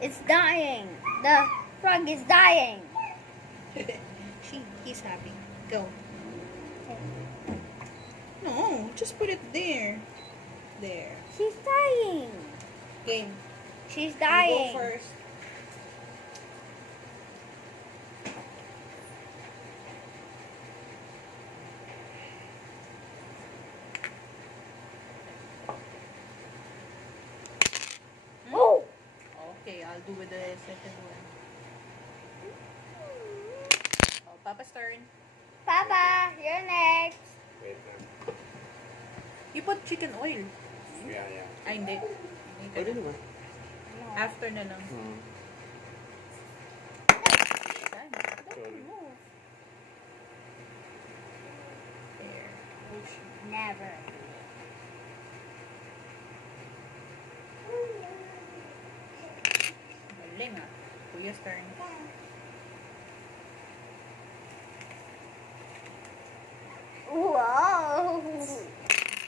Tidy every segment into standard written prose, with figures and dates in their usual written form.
It's dying. The frog is dying. He's happy. Go. No, just put it there. There. She's dying. Game. She's You dying. go first. Oh! Okay, I'll do with the second one. Oh, Papa's turn. Papa, you're next. Wait lang. You put chicken oil. Yeah. Ay, hindi. Hindi ka Pwede na. naman. After na lang. Hmm. Done. Sorry. Move. There. Never. Galing ah. Kuya's turn. Whoa!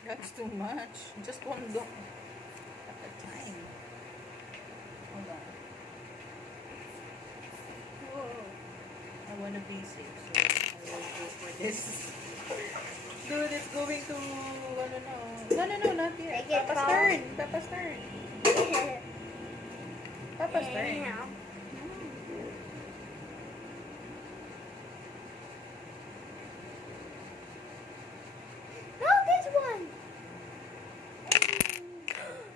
That's too much. Just one go at a time. Hold on. I want to be safe, so I will go for this. Dude, it's going to... No, not yet. Take it Papa's from- turn. Papa's turn. Papa's turn. Yeah. No, this one.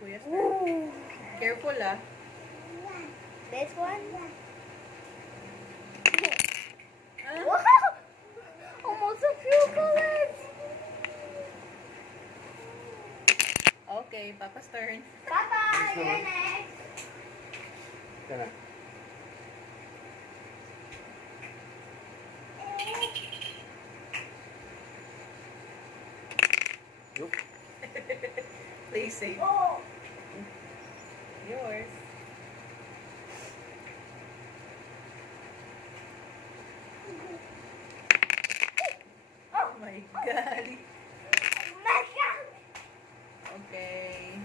Kuya's turn. Ooh. Careful ah. This one. Ah. Wow! Almost a few colors. Okay, Papa's turn. Papa, This you're naman. next. Kana. Yup. Play safe. Oh. Yours. Oh my god. My God. Okay.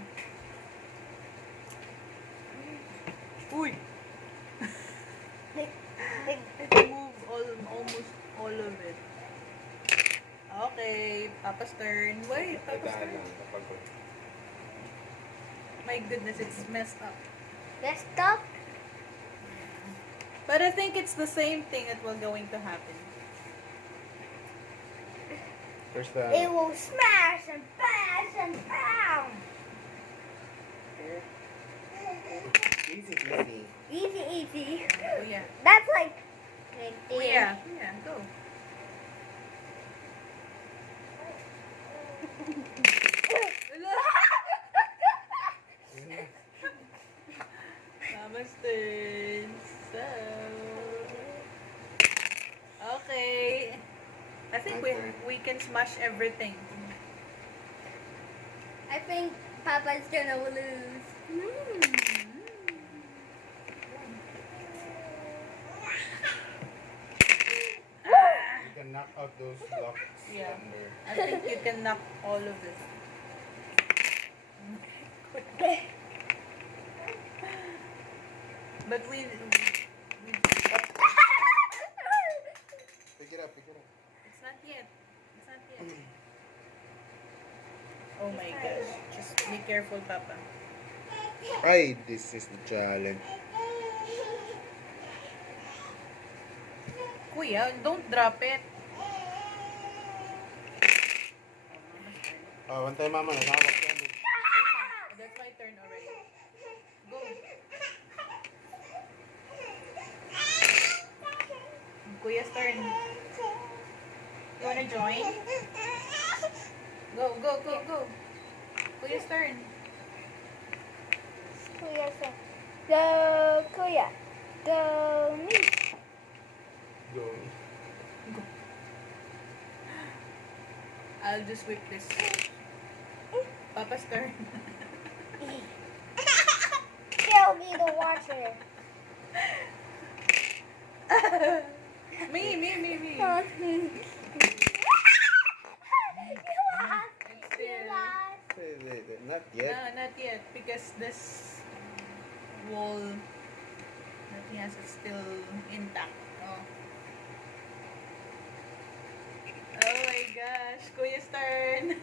Uy! It moved almost all of it. Okay, Papa's turn. Wait, Papa's Dadaan turn. lang kapag My goodness, it's messed up. Let's stop. But I think it's the same thing that will going to happen. First the... It will smash and bash and pound. Easy. Easy, easy. Oh yeah. That's like. Oh yeah. Yeah, go. Mama's turn. So... Okay. I think My turn. we can smash everything. I think Papa's gonna lose. You can knock out those blocks Yeah. under. I think you can knock all of it. But we Pick it up. it's not yet. It's not yet. Oh my gosh. Just be careful, Papa. Ay, this is the challenge. Kuya, don't drop it. Oh, Oh, Mama's turn. one time mama, nakakak yan. Oh, that's my turn already. Go. Kuya's turn. You wanna join? Go. Kuya's turn. Kuya said, go, Kuya. Go, me. Go. I'll just whip this. Papa's turn. She'll be the watcher. Me. You lost. You lost. Wait, not yet. No, not yet. Because this wall He has it still intact. Oh. Oh my gosh. Kuya's turn.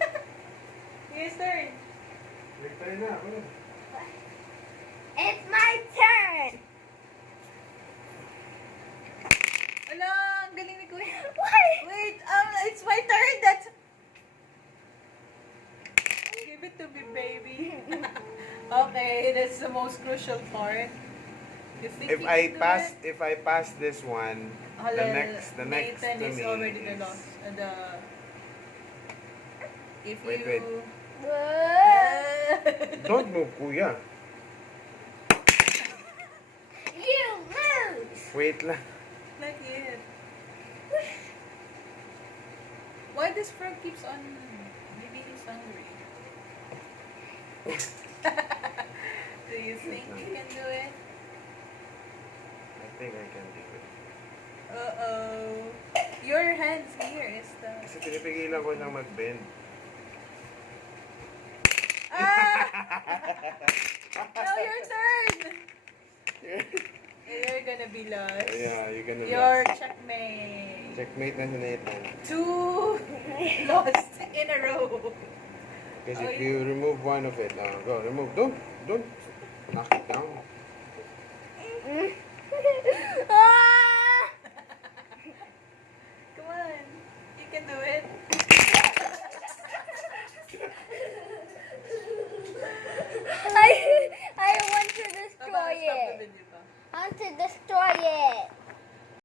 Kuya's turn. Wait tayo na. Ano? It's my turn. Ala, ang galing ni Kuya. Why? Wait, it's my turn. That's... Give it to me, baby. Okay, that's the most crucial part. You think If you I can do pass, it? if I pass this one, the next Nathan to is me already the is- loss. If Wait, you... wait. Don't move, kuya. You lose. Wait lang. Not yet. Why this frog keeps on... Maybe he's hungry. Do you think you can do it? I think I can do it. Uh-oh. Your hands here is the... Kasi pinipigilan ko lang mag-bend. Ah! Now your turn! You're gonna be lost. Yeah, you're gonna Your lose. checkmate. Checkmate na si Nathan. 2 lost in a row. Because Oh, if you remove one of it, go, remove. Don't knock it down. Ah!